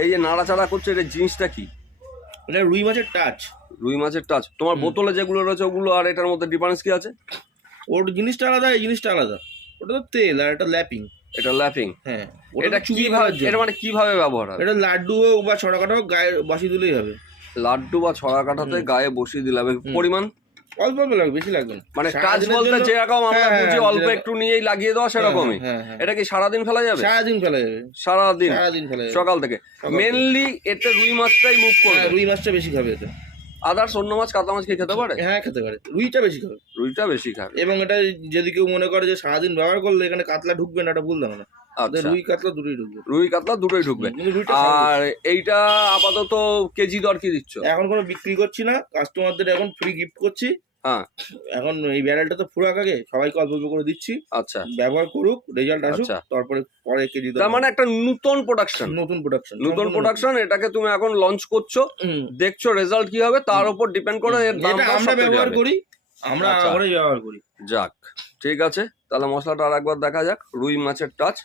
এই যে নাড়াচাড়া করছে, এটা জিনিসটা কি? এটা রুই মাছের টাচ। রুই মাছের টাচ। তোমার বোতলে যেগুলো রয়েছে ওগুলো আর এটার মধ্যে ডিফারেন্স কি আছে? ওর জিনিসটা আলাদা, এই জিনিসটা আলাদা। ওটা তো তেল আর এটা ল্যাপিং। এটা ল্যাপিং। হ্যাঁ, এটা কিভাবে, এটা মানে কিভাবে ব্যবহার হবে? এটা লাড্ডু হোক বা ছড়া কাটা হোক, গায়ে বসিয়ে দিলেই হবে। লাড্ডু বা ছড়া কাঠাতে গায়ে বসিয়ে দিলাম। পরিমাণ অল্প অল্প লাগবে, বেশি লাগবে না। মানে টাচ বলতে যেরকম আমরা বুঝি অল্প একটু নিয়েই লাগিয়ে দেওয়া, সেরকমই। এটা কি সারাদিন ফেলা যাবে? সারাদিন ফেলা যাবে। সারাদিন ফেলা যাবে, সকাল থেকে। মেনলি এতে রুই মাছটাই মুভ করবে। রুই মাছটা বেশি খাবে এটা। আদার্স অন্য মাছ, কাতলা মাছ কি খেতে পারে? হ্যাঁ, খেতে পারে। রুইটা বেশি খাবে। রুইটা বেশি খাবে। এবং এটা যদি কেউ মনে করে যে সারাদিন ব্যবহার করলে এখানে কাতলা ঢুকবে না, এটা ভুল ধারণা। আচ্ছা, রুই কাতলা দুটোই ঢুকবে। রুই কাতলা দুটোই ঢুকবে। আর এইটা আপাতত কেজি দর কি দিচ্ছ? এখন কোনো বিক্রি করছি না, কাস্টমারদের এখন ফ্রি গিফট করছি। হ্যাঁ, এখন এই ব্যারেলটা তো ফুরাক আগে, সবাইকে অল্প অল্প করে দিচ্ছি। আচ্ছা, ব্যবহার করুক, রেজাল্ট আসুক, তারপরে পরে কেজি দর। তার মানে একটা নতুন প্রোডাকশন। এটাকে তুমি এখন লঞ্চ করছো, দেখছো রেজাল্ট কি হবে, তার উপর ডিপেন্ড করে এর দামটা আমরা ব্যবহার করি, আমরা আগেই ব্যবহার করি। যাক, ঠিক আছে, তাহলে মশলাটা আরেকবার দেখা যাক। রুই মাছের টাচ,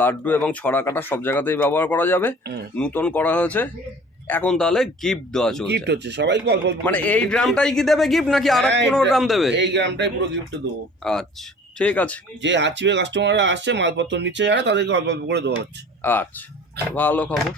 লাড্ডু এবং ছড়া কাটা সব জায়গাতেই ব্যবহার করা যাবে। নতুন করা হয়েছে। এখন তাহলে গিফট দেওয়া চলছে। গিফট হচ্ছে সবাইকে অল্প অল্প। মানে এই গ্রামটাই কি দেবে গিফট, নাকি আর কোনো গ্রাম দেবে? এই গ্রামটাই পুরো গিফট দেবো। আচ্ছা, ঠিক আছে। যে হাঁচিবে কাস্টমাররা আসছে, মালপত্র নিচ্ছে যারা, তাদেরকে অল্প অল্প করে দেওয়া হচ্ছে। আচ্ছা, ভালো খবর।